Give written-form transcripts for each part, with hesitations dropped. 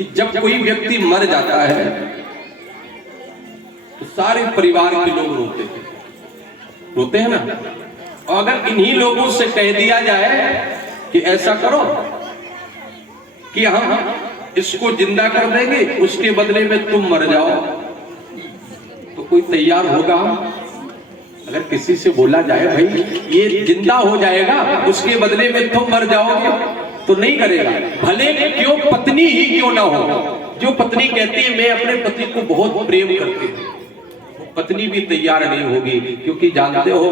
कि जब कोई व्यक्ति मर जाता है तो सारे परिवार के लोग रोते हैं ना। और अगर इन्हीं लोगों से कह दिया जाए कि ऐसा करो कि हम इसको जिंदा कर देंगे, उसके बदले में तुम मर जाओ, तो कोई तैयार होगा? अगर किसी से बोला जाए भाई ये जिंदा हो जाएगा, उसके बदले में तुम मर जाओगे, तो नहीं करेगा। भले क्यों पत्नी ही क्यों ना हो। जो पत्नी कहती है मैं अपने पति को बहुत प्रेम करती हूँ, पत्नी भी तैयार नहीं होगी, क्योंकि जानते हो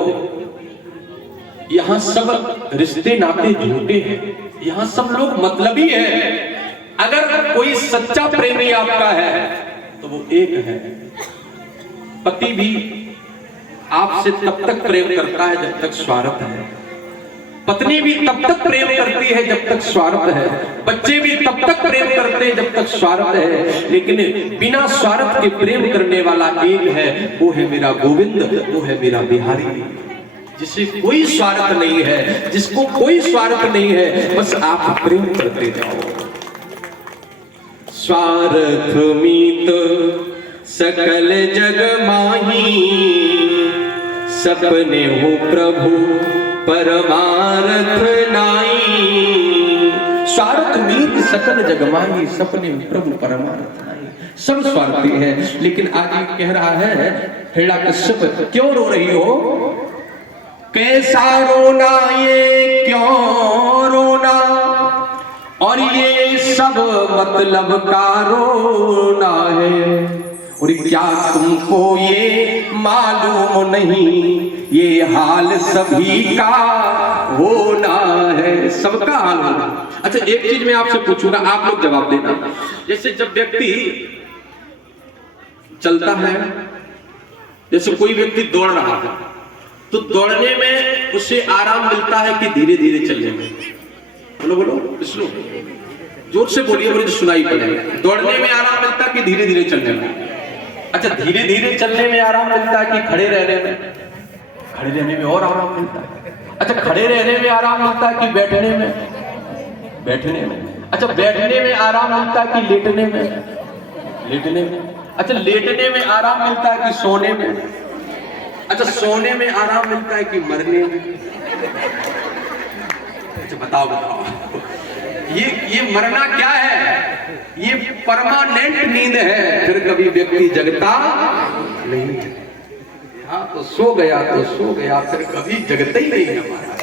यहां सब रिश्ते नाते झूठे हैं, यहां सब लोग मतलबी है। अगर कोई सच्चा प्रेमी आपका है तो वो एक है। पति भी आपसे तब तक प्रेम करता है जब तक स्वार्थ है, पत्नी भी तब तक प्रेम करती है जब तक स्वार्थ है, बच्चे भी तब तक प्रेम करते हैं जब तक स्वार्थ है। लेकिन बिना स्वार्थ के प्रेम करने वाला एक है, वो है मेरा गोविंद, वो है मेरा बिहारी, जिसे कोई स्वार्थ नहीं है, जिसको कोई स्वार्थ नहीं है, बस आप प्रेम करते जाओ। स्वार्थ मीत सकल जग माही, सपने हो प्रभु परमार्थ नाई। स्वार्थ मीत सकल जग माही, सपने हो प्रभु परमार्थ नाई। सब स्वार्थी है। लेकिन आज ये कह रहा है हिरण्यकश्यप, क्यों रो रही हो? कैसा रोना ये, क्यों रोना, और ये सब मतलब का रोना है। और क्या तुमको ये मालूम नहीं, ये हाल सभी का होना है, सबका हाल होना। अच्छा एक चीज मैं आपसे पूछूंगा, आप लोग जवाब देना। जैसे जब व्यक्ति चलता है, जैसे कोई व्यक्ति दौड़ रहा है, तो दौड़ने में उसे आराम मिलता है कि धीरे धीरे चलने में? बोलो बोलो विष्णु, जोर से बोलिए, मुझे सुनाई पड़ेगा। दौड़ने में आराम मिलता है कि धीरे धीरे चलने में? अच्छा धीरे धीरे चलने में आराम मिलता है कि खड़े रहने में? खड़े रहने में और आराम मिलता है। अच्छा खड़े रहने में आराम मिलता है कि बैठने में? बैठने में। अच्छा बैठने में आराम मिलता है कि लेटने में? लेटने में। अच्छा लेटने में आराम मिलता है कि सोने में? अच्छा सोने में आराम मिलता है कि मरने में? अच्छा बताओ ये मरना क्या है? ये परमानेंट नींद है, फिर कभी व्यक्ति जगता नहीं है। हाँ तो सो गया, फिर कभी जगता ही नहीं है हमारा।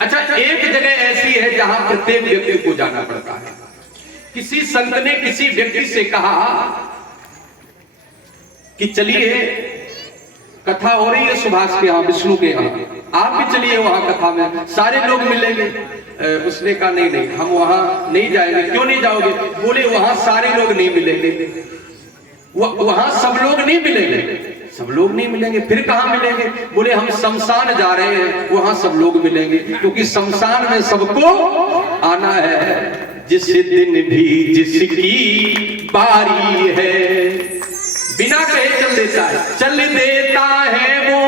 अच्छा एक जगह ऐसी है जहां प्रत्येक व्यक्ति को जाना पड़ता है। किसी संत ने किसी व्यक्ति से कहा कि चलिए कथा हो रही है सुभाष के यहाँ, विष्णु के यहाँ, आप भी चलिए वहां कथा में, सारे लोग मिलेंगे। उसने कहा नहीं हम वहां नहीं जाएंगे। क्यों नहीं जाओगे? बोले वहां सारे लोग नहीं मिलेंगे, वहां सब लोग नहीं मिलेंगे। सब लोग नहीं मिलेंगे, फिर कहां मिलेंगे? बोले हम शमशान जा रहे हैं, वहां सब लोग मिलेंगे, क्योंकि शमशान में सबको आना है। जिस दिन भी जिसकी बारी है, बिना कहे चल देता है वो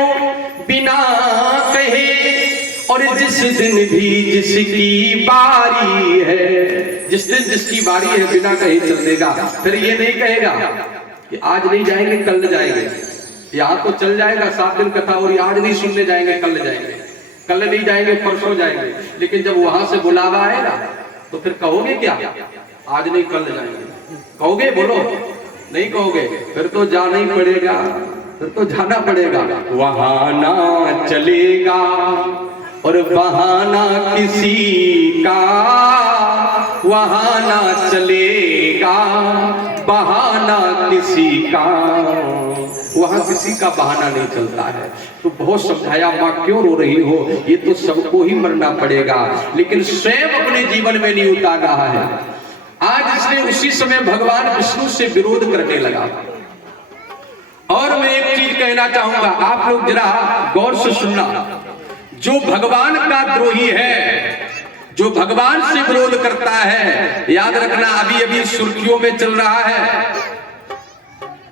बिना कहे। और जिस दिन भी जिसकी बारी है, जिस दिन जिसकी बारी है बिना कहे चल देगा। फिर ये नहीं कहेगा कि आज नहीं जाएंगे कल जाएंगे, यहाँ तो चल जाएगा 7 दिन कथा, और आज नहीं सुनने जाएंगे कल जाएंगे, कल नहीं जाएंगे परसों जाएंगे। लेकिन जब वहां से बुलावा आएगा तो फिर कहोगे क्या? आज नहीं कल जाएंगे कहोगे? बोलो नहीं कहोगे? फिर तो जाना ही पड़ेगा, फिर तो जाना पड़ेगा। वहां ना चलेगा और बहाना किसी का, वहां ना चलेगा बहाना किसी का, वहां किसी का बहाना नहीं चलता है। तो बहुत समझाया, माँ क्यों रो रही हो? ये तो सबको ही मरना पड़ेगा, लेकिन स्वयं अपने जीवन में नहीं उतार रहा है। आज इसने उसी समय भगवान विष्णु से विरोध करने लगा। और मैं एक चीज कहना चाहूंगा, आप लोग जरा गौर से सुनना। जो भगवान का द्रोही है, जो भगवान से विरोध करता है, याद रखना अभी अभी सुर्खियों में चल रहा है।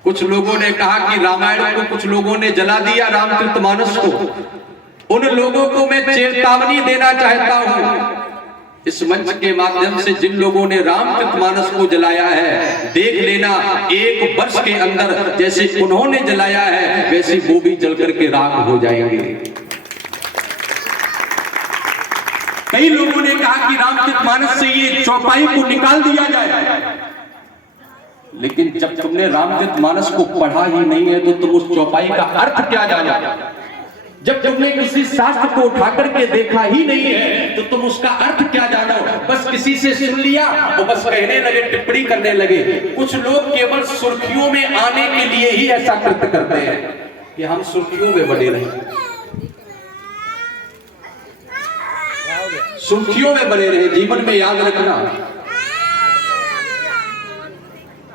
कुछ लोगों ने कहा कि रामायण को कुछ लोगों ने जला दिया, रामचरितमानस को। उन लोगों को मैं चेतावनी देना चाहता हूं इस मंच के माध्यम से जिन लोगों ने रामचरितमानस को जलाया है, देख लेना 1 वर्ष के अंदर जैसे उन्होंने जलाया है वैसे वो भी जल करके राख हो जाएंगे। कई लोगों ने कहा कि रामचरितमानस से ये चौपाई को निकाल दिया जाए, लेकिन जब तुमने रामचरितमानस को पढ़ा ही नहीं है तो तुम उस चौपाई का अर्थ क्या जाना। जब तुमने किसी शास्त्र को उठा करके देखा ही नहीं है तो तुम उसका अर्थ क्या जानो। बस किसी से सुन लिया और बस कहने लगे, टिप्पणी करने लगे। कुछ लोग केवल सुर्खियों में आने के लिए ही ऐसा कृत्य करते हैं कि हम सुर्खियों में बने रहे, सुर्खियों में बने रहे। जीवन में याद रखना,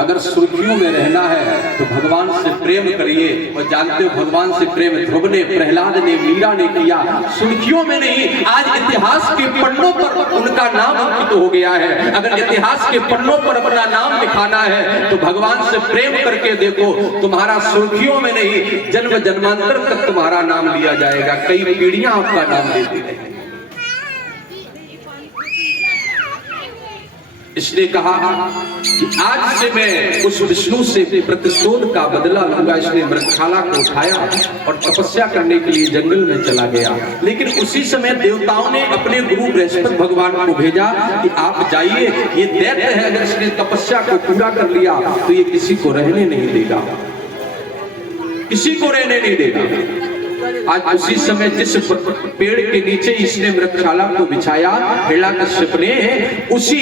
अगर सुर्खियों में रहना है तो भगवान से प्रेम करिए। और जानते हो भगवान से प्रेम ध्रुव ने, प्रहलाद ने, मीरा ने किया, सुर्खियों में नहीं। आज इतिहास के पन्नों पर उनका नाम अंकित हो गया है। अगर इतिहास के पन्नों पर अपना नाम लिखाना है तो भगवान से प्रेम करके देखो, तुम्हारा सुर्खियों में नहीं जन्म जन्मांतर तक तुम्हारा नाम लिया जाएगा। कई पीढ़ियां आपका नाम लेती रहेंगी। इसने कहा कि आज से मैं उस विष्णु से प्रतिशोध का बदला लूंगा। इसने मृगशाला को उठाया और तपस्या करने के लिए जंगल में चला गया। लेकिन उसी समय देवताओं ने अपने गुरु बृहस्पति भगवान को भेजा कि आप जाइए, ये दैत्य है, अगर इसने तपस्या को पूरा कर लिया तो ये किसी को रहने नहीं देगा, किसी को रहने नहीं देगा। आज उसी समय जिस पेड़ के नीचे इसने मृगशाला को बिछाया, हिरण्यकश्यप ने उसी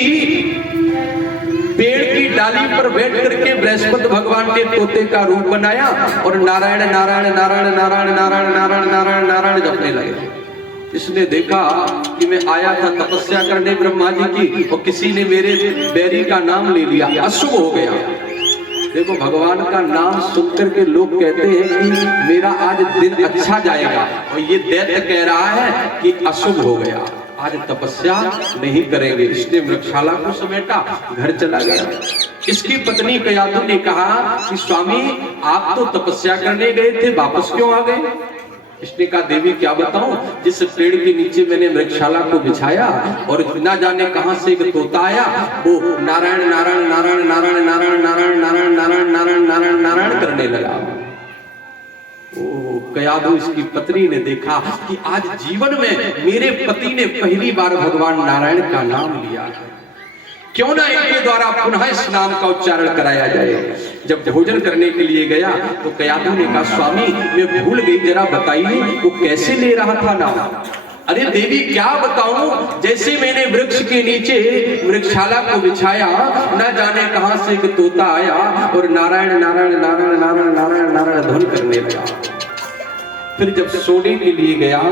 पेड़ की डाली पर बैठ करके बृहस्पति भगवान के तोते का रूप बनाया और नारायण नारायण नारायण नारायण नारायण नारायण नारायण नारायण जपने लगे। इसने देखा कि मैं आया था तपस्या करने ब्रह्मा जी की और किसी ने मेरे बैरी का नाम ले लिया, अशुभ हो गया। देखो भगवान का नाम सुनकर के लोग कहते हैं कि मेरा आज दिन अच्छा जाएगा, और ये दैत्य कह रहा है कि अशुभ हो गया, आज तपस्या नहीं करेंगे। इसने मृगशाला को समेटा, घर चला गया। इसकी पत्नी कयाधु ने कहा कि स्वामी आप तो तपस्या करने गए थे, वापस क्यों आ गए। इसने कहा देवी क्या बताऊं, जिस पेड़ के नीचे मैंने मृगशाला को बिछाया और ना जाने कहां से एक तोता आया, वो नारायण नारायण नारायण नारायण नारायण नारायण नारायण नारायण नारायण नारायण नारायण करने लगा। ओ कयाधु इसकी पत्नी ने देखा कि आज जीवन में मेरे पति ने पहली बार भगवान नारायण का नाम लिया, क्यों ना इनके द्वारा पुनः इस नाम का उच्चारण कराया जाए। जब भोजन करने के लिए गया तो कयाधु ने कहा स्वामी मैं भूल गई, जरा बताइए वो कैसे ले रहा था नाम। अरे देवी क्या बताऊं, जैसे मैंने वृक्ष के नीचे मृगशाला को बिछाया, न जाने कहां से एक तोता आया और नारायण नारायण नारायण नारायण नारायण नारायण ध्वनि करने लगा। फिर जब सोने के लिए गया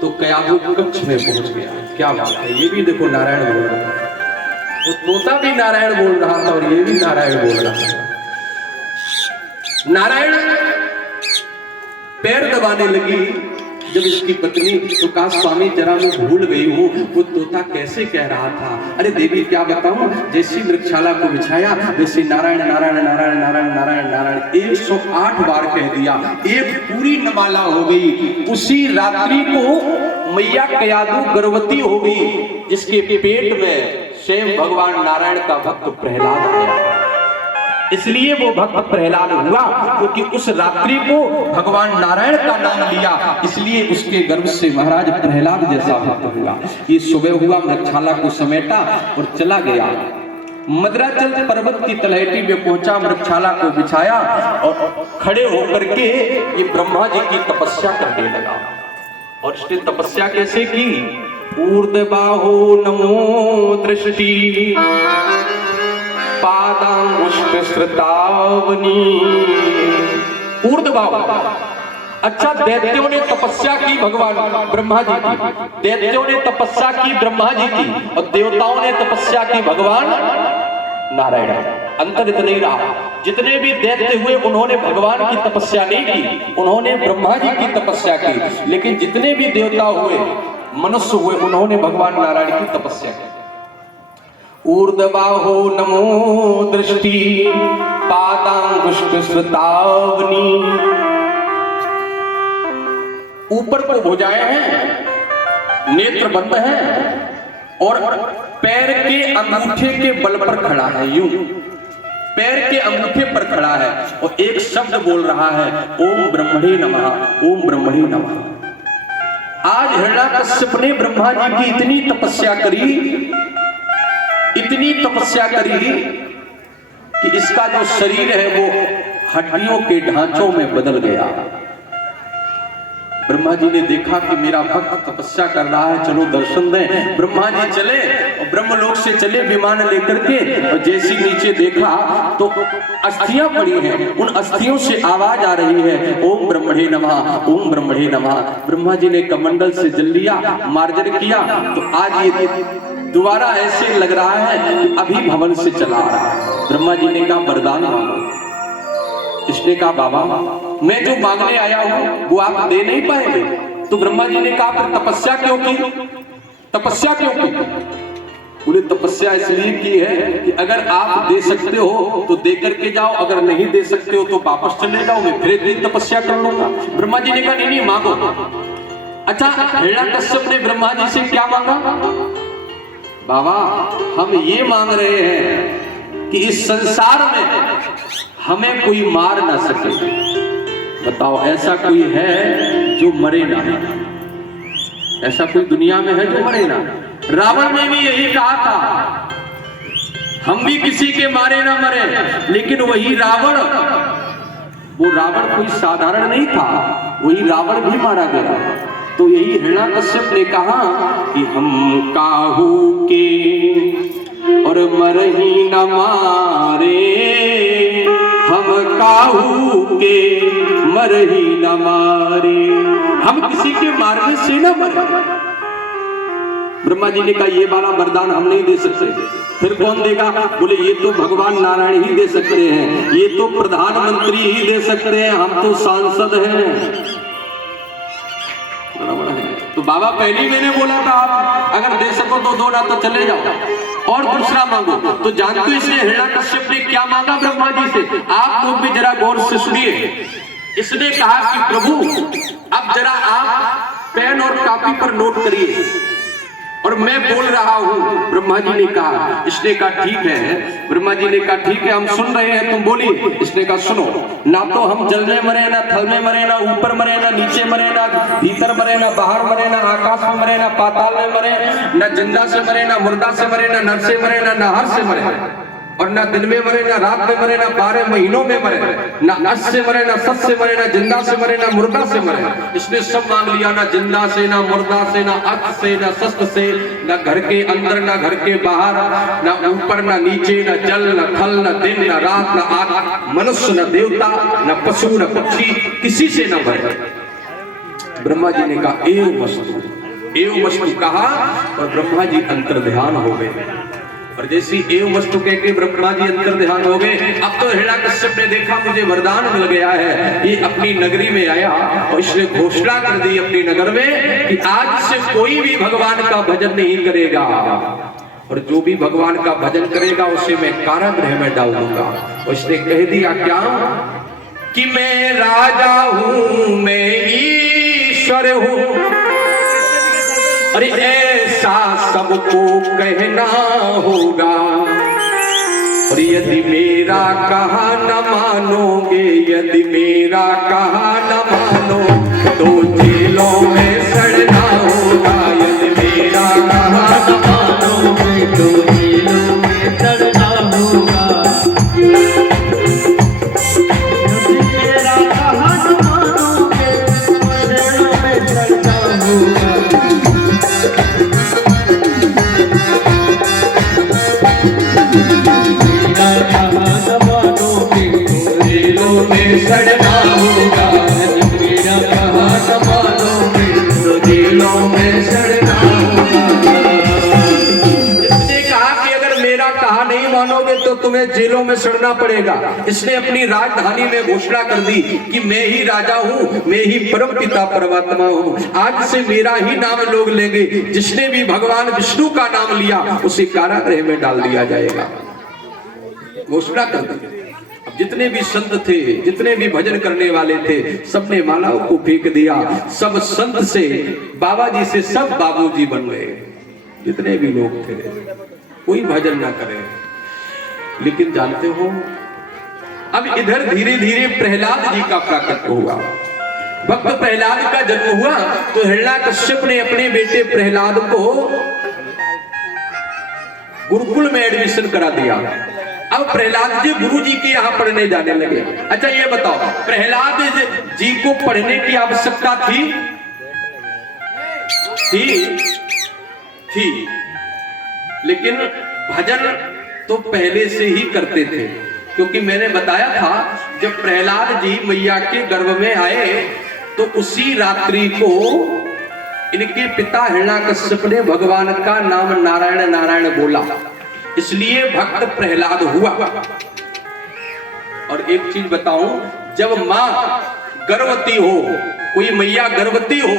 तो कयाधु कक्ष में पहुंच गया। क्या बात है, ये भी देखो नारायण बोल रहा है, वो तोता भी नारायण बोल रहा था और ये भी नारायण बोल रहा था। नारायण पैर दबाने लगी जब इसकी पत्नी, तो कहा स्वामी जरा मैं भूल गई हूँ वो तोता कैसे कह रहा था। अरे देवी क्या बताऊं, जैसी मृगशाला को बिछाया वैसे नारायण नारायण नारायण नारायण नारायण नारायण 108 बार कह दिया, एक पूरी नमाला हो गई। उसी रात्रि को मैया कयाधु गर्भवती हो गई, जिसके पेट में स्वयं भगवान नारायण का भक्त प्रहलाद आया। इसलिए वो भक्त प्रहलाद हुआ क्योंकि उस रात्रि को भगवान नारायण का नाम लिया, इसलिए उसके गर्भ से महाराज प्रहलाद जैसा भक्त हुआ। ये सुबह हुआ, मृगशाला को समेटा और चला गया। मद्राचल पर्वत की तलहटी में पहुंचा, मृगशाला को बिछाया और खड़े होकर के ये ब्रह्मा जी की तपस्या करने लगा। और इसने तपस्या कैसे की, ऊर्ध्वबाहो नमो दृष्टि पादांगुष्ठ श्रुतावनी। ऊर्ध्वबाहु, अच्छा दैत्यों ने तपस्या की भगवान ब्रह्मा जी की, दैत्यों ने तपस्या की ब्रह्मा जी की और देवताओं ने तपस्या की भगवान नारायण। अंतर इतना ही रहा, जितने भी दैत्य हुए उन्होंने भगवान की तपस्या नहीं की, उन्होंने ब्रह्मा जी की तपस्या की। लेकिन जितने भी देवता हुए, मनुष्य हुए, उन्होंने भगवान नारायण की तपस्या की। ऊर्ध्वबाहो नमो दृष्टि पादांगुष्ठ श्रुतावनी। ऊपर को भुजाएं हैं, नेत्र बंद हैं और पैर के अंगूठे के बल पर खड़ा है, यूं पैर के अंगूठे पर खड़ा है और एक शब्द बोल रहा है, ओम ब्रह्मणे नमः, ओम ब्रह्मणे नमः। आज हिरण्याकश्यप ने ब्रह्मा जी की इतनी तपस्या करी कि इसका जो शरीर है वो हड्डियों के ढांचों में बदल गया। ब्रह्मा जी ने देखा कि मेरा भक्त तपस्या कर रहा है, चलो दर्शन दें। ब्रह्मा जी चले और ब्रह्मलोक से चले विमान लेकर के, और जैसी नीचे देखा तो अस्थियां पड़ी हैं, उन अस्थियों से आवाज आ रही है, ओम ब्रह्मणे नमः, ओम ब्रह्मणे नमः। ब्रह्मा जी ने कमंडल से जल लिया, मार्जन किया, तो आज ये दोबारा ऐसे लग रहा है कि अभी भवन से चला आ रहा है। ब्रह्मा जी ने कहा वरदान मांगो। इसने कहा बाबा मैं जो मांगने आया हूं वो आप दे नहीं पाएंगे। तो ब्रह्मा जी ने कहा फिर तपस्या क्यों की? तपस्या क्यों की? बोले तपस्या इसलिए की है कि अगर आप दे सकते हो तो दे करके जाओ, अगर नहीं दे सकते हो तो वापस चले जाओ, मैं फिर एक दिन तपस्या कर लूंगा। ब्रह्मा जी ने कहा नहीं नहीं मांगो। अच्छा, हिरण्याकश्यप ने ब्रह्मा जी से क्या मांगा? बाबा हम ये मांग रहे हैं कि इस संसार में हमें कोई मार ना सके। बताओ ऐसा कोई है जो मरे ना? ऐसा कोई दुनिया में है जो मरे ना? रावण ने भी यही कहा था, हम भी किसी के मारे ना मरे। लेकिन वही रावण, वो रावण कोई साधारण नहीं था, वही रावण भी मारा गया। तो यही हिरण्याकश्यप ने कहा कि हम काहू के और मरही न मारे, हम काहू के मरही न मारे, हम किसी के मारने से न मरे। ब्रह्मा जी ने कहा ये वाला वरदान हम नहीं दे सकते। फिर कौन देगा? बोले ये तो भगवान नारायण ही दे सकते हैं, ये तो प्रधानमंत्री ही दे सकते हैं, हम तो सांसद हैं। तो बाबा पहले मैंने बोला था आप अगर दे सको तो दो, ना तो चले जाओ और दूसरा मांगो। तो जानते हो इसने हिरण्याकश्यप ने क्या मांगा ब्रह्मा जी से? आप लोग भी जरा गौर से सुनिए। इसने कहा कि प्रभु अब जरा आप पेन और कॉपी पर नोट करिए और मैं बोल रहा हूं। ब्रह्मा जी ने कहा, इसने कहा ठीक है। ब्रह्मा जी ने कहा ठीक है हम सुन रहे हैं, तुम बोलिए। इसने कहा सुनो, ना तो हम जल में मरे, ना थल में मरे, ना ऊपर मरे, ना नीचे मरे, ना भीतर मरे, ना बाहर मरे, ना आकाश में मरे, ना पाताल में मरे, ना जिंदा से मरे, ना मुर्दा से मरे, ना नर से मरे, ना नहर से मरे, और ना दिन में मरे, ना रात में मरे, ना 12 महीनों में मरे, ना अस से मरे, ना सत से मरे, ना जिंदा से मरे, ना मुर्दा से मरे। इसने सब मांग लिया, ना जिंदा से, ना मुर्दा से, ना अक्ष से, ना शस्त्र से, ना घर के अंदर, ना घर के बाहर, ना ऊपर, ना नीचे, ना जल, ना थल, ना दिन, ना रात, ना आग, मनुष्य, ना देवता, ना पशु, ना पक्षी, किसी से ना मरे। ब्रह्मा जी ने कहा एव वस्तु कहा और ब्रह्मा जी अंतर्ध्यान हो गए। और जैसी एव वस्तु कह के ब्रह्मा जी अंतर ध्यान हो गए। अब तो हिरण्याकश्यप ने देखा मुझे वरदान मिल गया है, ये अपनी नगरी में आया और इसने घोषणा कर दी अपनी नगर में कि आज से कोई भी भगवान का भजन नहीं करेगा, और जो भी भगवान का भजन करेगा उसे मैं कारागृह में डाल दूंगा। और इसने कह दिया क्या कि मैं राजा हूं, मैं ईश्वर हूं। अरे ऐसा सबको कहना होगा, और यदि मेरा कहा न मानोगे, यदि मेरा कहा न मानो तो जेलों में सड़ना होगा। यदि मेरा कहा न मानोगे तो जेलों में सड़ना होगा। यदि मेरा कहा न मानोगे तो जेलों में सड़ना होगा। सड़ना होगा, मेरा कहा न मानोगे तो जेलों में सड़ना होगा। इसने कहा कि अगर मेरा कहा नहीं मानोगे तो तुम्हें जेलों में सड़ना पड़ेगा। इसने अपनी राजधानी में घोषणा कर दी कि मैं ही राजा हूँ, मैं ही परम पिता परमात्मा हूँ। आज से मेरा ही नाम लोग लेंगे, जिसने भी भगवान विष्णु का नाम लिया उसे कारागृह में डाल दिया जाएगा। घोषणा कर दी। जितने भी संत थे, जितने भी भजन करने वाले थे, सबने मालाओं को फेंक दिया। सब संत से, बाबा जी से सब बाबूजी बन गए। जितने भी लोग थे, कोई भजन ना करे। लेकिन जानते हो, अब इधर धीरे धीरे प्रहलाद जी का प्राकट्य हुआ। भक्त प्रहलाद का जन्म हुआ तो हिरण्याकश्यप ने अपने बेटे प्रहलाद को गुरुकुल में एडमिशन करा दिया। अब प्रहलाद जी गुरु जी के यहाँ पढ़ने जाने लगे। अच्छा ये बताओ, प्रहलाद जी को पढ़ने की आवश्यकता थी? थी, लेकिन भजन तो पहले से ही करते थे, क्योंकि मैंने बताया था जब प्रहलाद जी मैया के गर्भ में आए तो उसी रात्रि को इनके पिता हिरण्याकश्यप ने भगवान का नाम नारायण नारायण बोला, इसलिए भक्त प्रहलाद हुआ। और एक चीज बताऊं, जब मां गर्भवती हो, कोई मैया गर्भवती हो,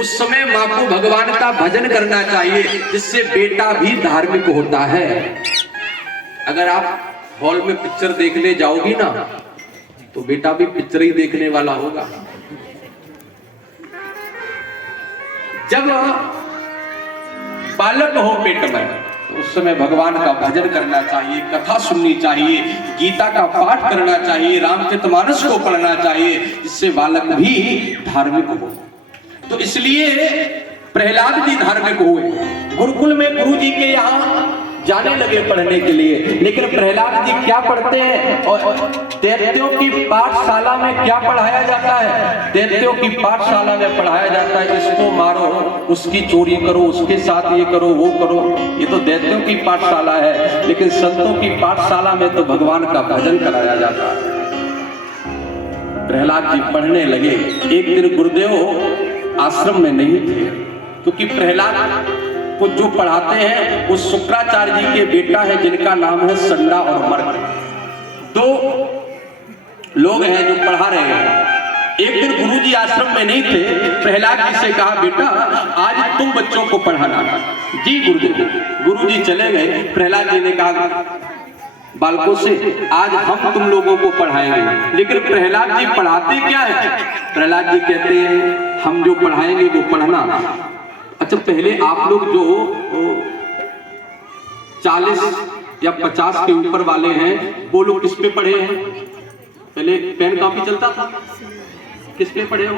उस समय मां को भगवान का भजन करना चाहिए, जिससे बेटा भी धार्मिक होता है। अगर आप हॉल में पिक्चर देखने जाओगी ना, तो बेटा भी पिक्चर ही देखने वाला होगा। जब बालक हो पेट में, तो उस समय भगवान का भजन करना चाहिए, कथा सुननी चाहिए, गीता का पाठ करना चाहिए, रामचरितमानस को पढ़ना चाहिए, जिससे बालक भी धार्मिक हो। तो इसलिए प्रहलाद जी धार्मिक हुए, गुरुकुल में गुरु जी के यहाँ जाने लगे पढ़ने के लिए। लेकिन प्रहलाद जी क्या पढ़ते हैं? और दैत्यों की पाठशाला में क्या पढ़ाया जाता है? दैत्यों की पाठशाला में पढ़ाया जाता है, इसको मारो, उसकी चोरी करो, उसके साथ ये करो, वो करो। ये तो दैत्यों की पाठशाला है, लेकिन संतों की पाठशाला में तो भगवान का भजन कराया जाता है। प्रहलाद जी पढ़ने लगे। एक दिन गुरुदेव आश्रम में नहीं थे, क्योंकि प्रहलाद को जो पढ़ाते हैं वो शुक्राचार्य जी के बेटा है, जिनका नाम है संडा और मर्क। दो लोग हैं जो पढ़ा रहे हैं। एक दिन गुरुजी आश्रम में नहीं थे, प्रहलाद जी से कहा, बेटा आज तुम बच्चों को पढ़ाना। जी गुरुदेव। गुरुजी चले गए। प्रहलाद जी ने कहा बालकों से, आज हम तुम लोगों को पढ़ाएंगे। लेकिन प्रहलाद जी पढ़ाते क्या है? प्रहलाद जी कहते हैं हम जो पढ़ाएंगे वो पढ़ना। अच्छा, पहले आप लोग जो 40 या 50 के ऊपर वाले हैं, वो लोग किस पे पढ़े हैं? पहले पेन कॉपी चलता था, किस पे पढ़े हो?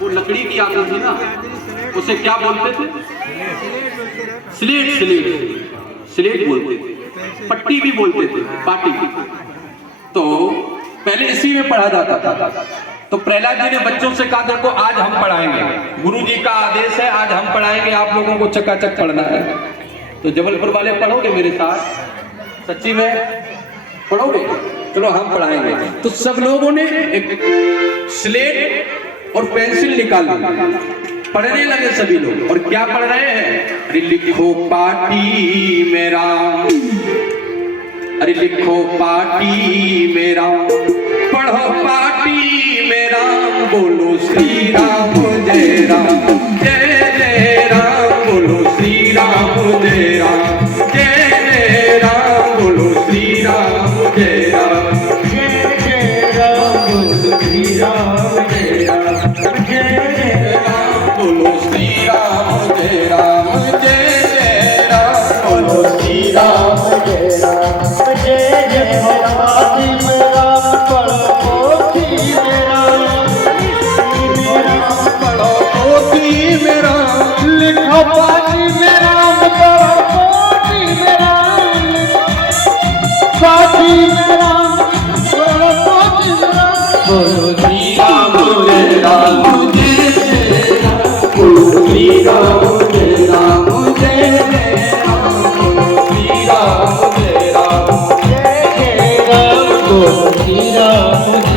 वो लकड़ी की आती थी ना, उसे क्या बोलते थे? स्लेट। स्लेट बोलते थे, पट्टी भी बोलते थे, पाटी। तो पहले इसी में पढ़ा जाता था। तो प्रहलाद जी ने बच्चों से कहा, देखो आज हम पढ़ाएंगे, गुरु जी का आदेश है, आज हम पढ़ाएंगे, आप लोगों को चकाचक पढ़ना है। तो जबलपुर वाले पढ़ोगे मेरे साथ? सच्ची में पढ़ोगे? चलो हम पढ़ाएंगे। तो सब लोगों ने एक स्लेट और पेंसिल निकाल ली, पढ़ने लगे सभी लोग। और क्या पढ़ रहे हैं? अरे लिखो पाटी मेरा, अरे लिखो पाटी मेरा, पढ़ो पाटी मेरा, बोलो श्री राम जय राम, जय जय राम, बोलो श्री राम जय राम, जय जय राम, बोलो श्री राम जय राम, जय जय राम, बोलो श्री राम जय राम, जय जय राम, बोलो श्री राम जय राम, जय जय राम, बोलो श्री राम जय राम, जय जय राम, लिखो पाटी मेरा, पाटी मेरा, पाटी मेरा, पाटी मेरा, बोलो श्री राम जय राम, जय जय राम, बोलो श्री राम जय राम, जय जय राम, बोलो श्री राम जय राम, जय जय राम, बोलो श्री राम।